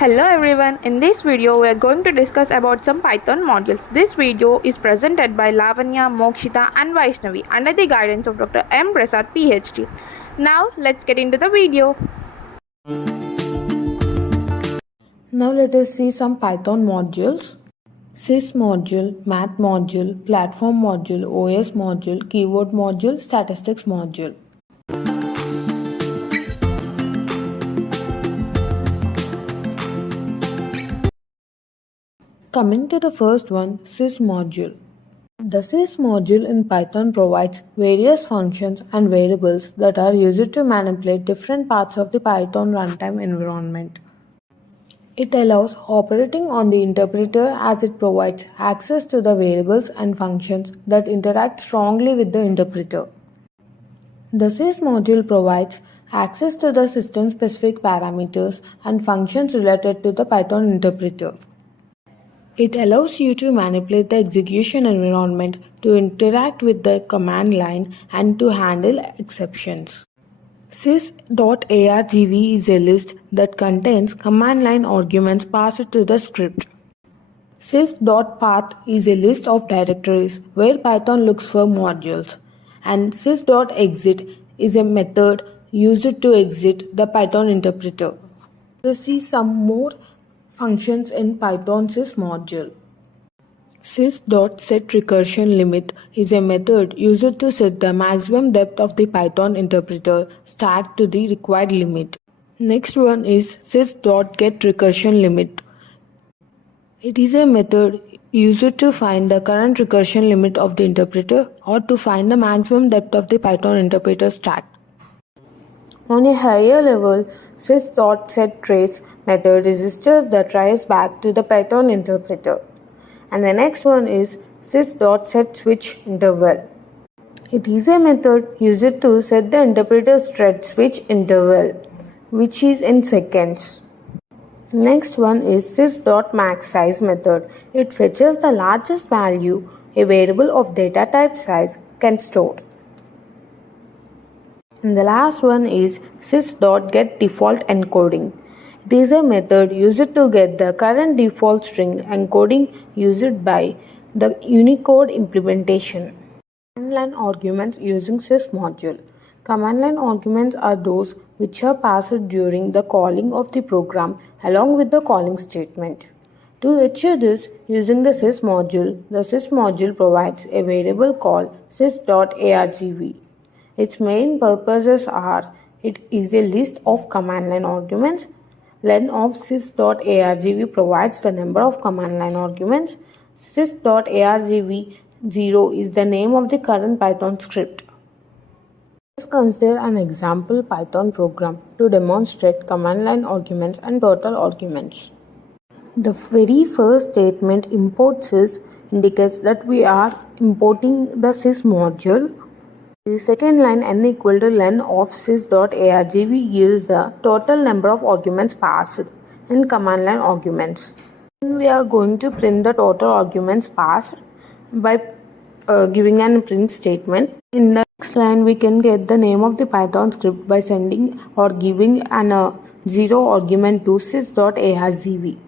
Hello everyone, in this video we are going to discuss about some Python modules. This video is presented by Lavanya, Mokshita and Vaishnavi under the guidance of Dr. M. Prasad PhD. Now let's get into the video. Now let us see some Python modules. Sys module, math module, platform module, OS module, keyword module, statistics module. Coming to the first one, sys module. The sys module in Python provides various functions and variables that are used to manipulate different parts of the Python runtime environment. It allows operating on the interpreter as it provides access to the variables and functions that interact strongly with the interpreter. The sys module provides access to the system-specific parameters and functions related to the Python interpreter. It allows you to manipulate the execution environment, to interact with the command line, and to handle exceptions. Sys.argv is a list that contains command line arguments passed to the script. Sys.path is a list of directories where Python looks for modules. And sys.exit is a method used to exit the Python interpreter. Let's see some more functions in Python sys module. Sys.setRecursionLimit is a method used to set the maximum depth of the Python interpreter stack to the required limit. Next one is sys.getRecursionLimit. It is a method used to find the current recursion limit of the interpreter or to find the maximum depth of the Python interpreter stack. On a higher level, sys.setTrace method registers the trace back to the Python interpreter. And the next one is sys.setSwitchInterval. It is a method used to set the interpreter's thread switch interval, which is in seconds. Next one is sys.maxSize method. It fetches the largest value a variable of data type size can store. And the last one is sys.getDefaultEncoding. It is a method used to get the current default string encoding used by the Unicode implementation. Command line arguments using sys module. Command line arguments are those which are passed during the calling of the program along with the calling statement. To achieve this using the sys module provides a variable called sys.argv. Its main purposes are: it is a list of command line arguments. Len of sys.argv provides the number of command line arguments. Sys.argv0 is the name of the current Python script. Let's consider an example Python program to demonstrate command line arguments and total arguments. The very first statement import sys indicates that we are importing the sys module. The second line n equal to len of sys.argv gives the total number of arguments passed in command line arguments. Then we are going to print the total arguments passed by giving an print statement. In the next line we can get the name of the Python script by sending or giving an 0 argument to sys.argv.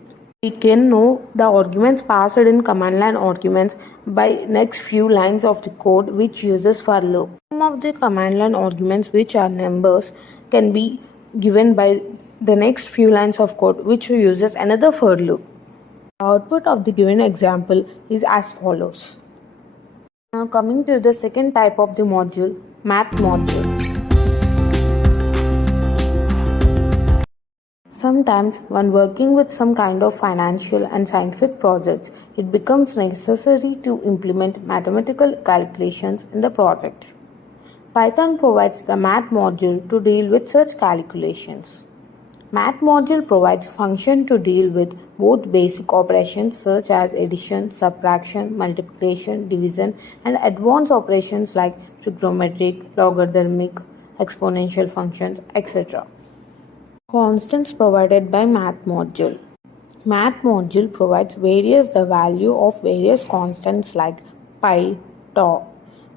We can know the arguments passed in command line arguments by next few lines of the code which uses for loop. Some of the command line arguments which are numbers can be given by the next few lines of code which uses another for loop. The output of the given example is as follows. Now coming to the second type of the module, math module. Sometimes when working with some kind of financial and scientific projects, it becomes necessary to implement mathematical calculations in the project. Python provides the math module to deal with such calculations. Math module provides function to deal with both basic operations such as addition, subtraction, multiplication, division, and advanced operations like trigonometric, logarithmic, exponential functions, etc. Constants provided by math module. Math module provides the value of various constants like pi, tau.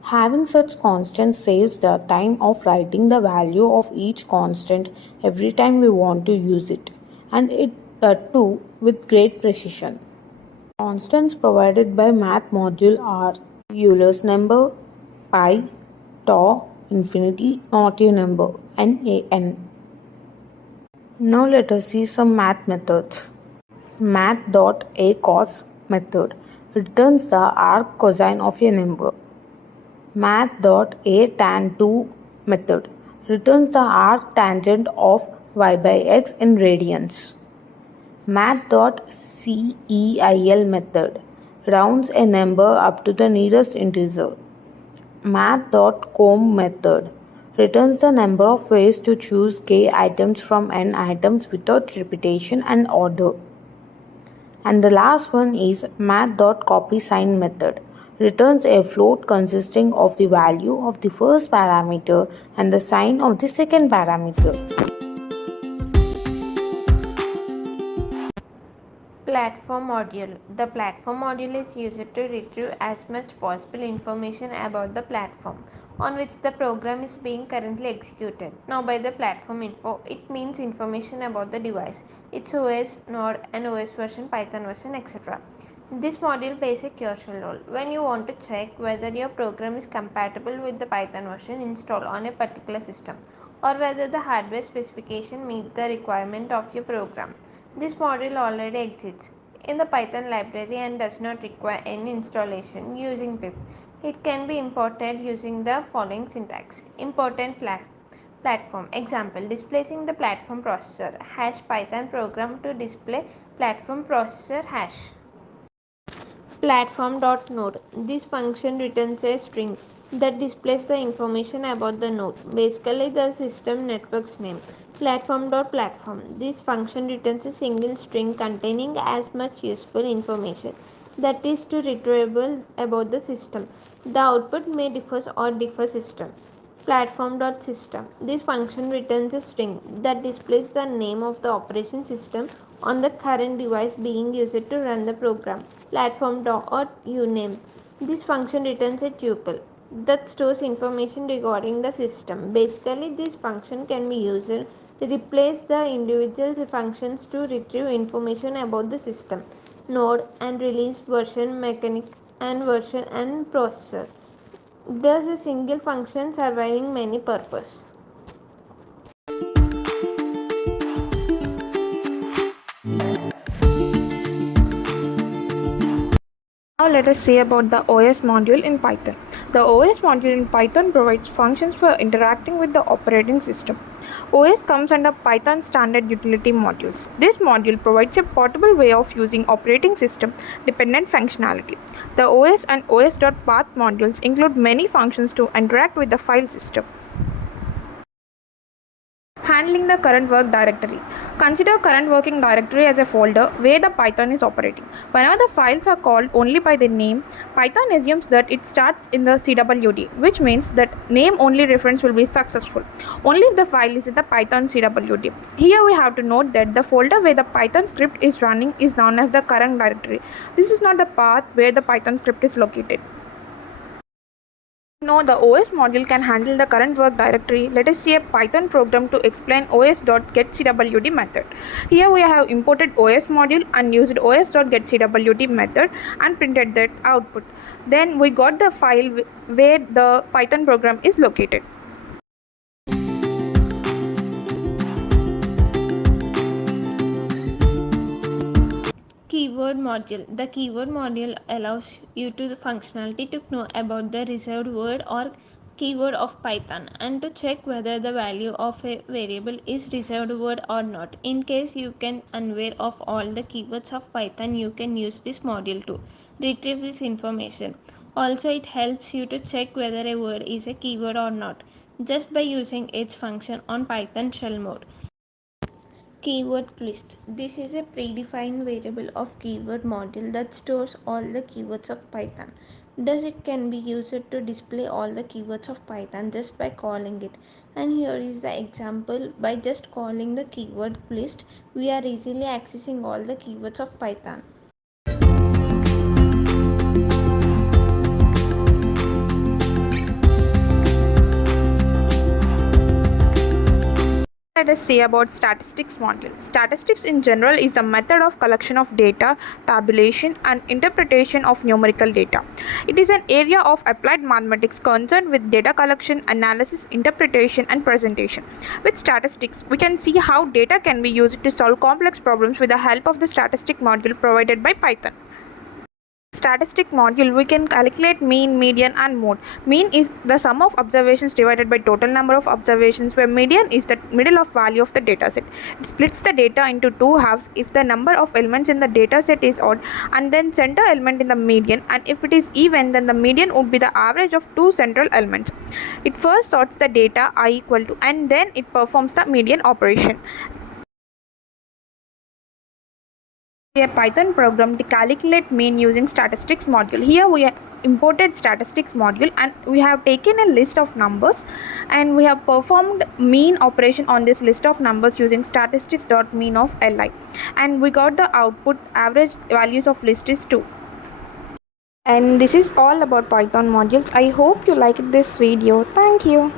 Having such constants saves the time of writing the value of each constant every time we want to use it, and it that too with great precision. Constants provided by math module are Euler's number, pi, tau, infinity, Noether number, NaN. Now let us see some math methods. Math.acos method returns the arc cosine of a number. Math.atan2 method returns the arc tangent of y by x in radians. Math.ceil method rounds a number up to the nearest integer. Math.comb method returns the number of ways to choose k items from n items without repetition and order. And the last one is math.copySign method returns a float consisting of the value of the first parameter and the sign of the second parameter. Platform module. The platform module is used to retrieve as much possible information about the platform on which the program is being currently executed. Now by the platform info, it means information about the device, its OS, node and OS version, Python version, etc. This module plays a crucial role when you want to check whether your program is compatible with the Python version installed on a particular system or whether the hardware specification meet the requirement of your program. This module already exists in the Python library and does not require any installation using pip. It can be imported using the following syntax. Important platform. Example, displacing the platform processor hash Python program to display platform processor hash. Platform.node. This function returns a string that displays the information about the node, basically the system network's name. Platform.platform. This function returns a single string containing as much useful information that is to retrievable about the system. The output may differ or differ system. Platform.system. This function returns a string that displays the name of the operation system on the current device being used to run the program. Platform.uname. This function returns a tuple that stores information regarding the system. Basically, this function can be used to replace the individual functions to retrieve information about the system, node and release version, mechanic and version and processor. Thus, a single function surviving many purposes. Now let us see about the OS module in Python. The OS module in Python provides functions for interacting with the operating system. OS comes under Python standard utility modules. This module provides a portable way of using operating system dependent functionality. The OS and OS.path modules include many functions to interact with the file system. Handling the current work directory. Consider current working directory as a folder where the Python is operating. Whenever the files are called only by the name, Python assumes that it starts in the CWD, which means that name only reference will be successful only if the file is in the Python CWD. Here we have to note that the folder where the Python script is running is known as the current directory. This is not the path where the Python script is located. Now the OS module can handle the current work directory. Let us see a Python program to explain os.getCWD method. Here we have imported OS module and used os.getCWD method and printed that output. Then we got the file where the Python program is located. Keyword module. The keyword module allows you to the functionality to know about the reserved word or keyword of Python and to check whether the value of a variable is reserved word or not. In case you can unaware of all the keywords of Python, you can use this module to retrieve this information. Also, it helps you to check whether a word is a keyword or not just by using its function on Python shell mode. Keyword list. This is a predefined variable of keyword module that stores all the keywords of Python. Thus it can be used to display all the keywords of Python just by calling it. And here is the example. By just calling the keyword list, we are easily accessing all the keywords of Python. Let us say about statistics module. Statistics in general is the method of collection of data, tabulation and interpretation of numerical data. It is an area of applied mathematics concerned with data collection, analysis, interpretation and presentation. With statistics, we can see how data can be used to solve complex problems with the help of the statistic module provided by Python. Statistic module, we can calculate mean, median and mode. Mean is the sum of observations divided by total number of observations, where median is the middle of value of the dataset. It splits the data into two halves if the number of elements in the dataset is odd, and then center element in the median, and if it is even, then the median would be the average of two central elements. It first sorts the data I equal to, and then it performs the median operation. A Python program to calculate mean using statistics module. Here we have imported statistics module and we have taken a list of numbers and we have performed mean operation on this list of numbers using statistics.mean of li, and we got the output average values of list is 2. And this is all about Python modules. I hope you liked this video. Thank you.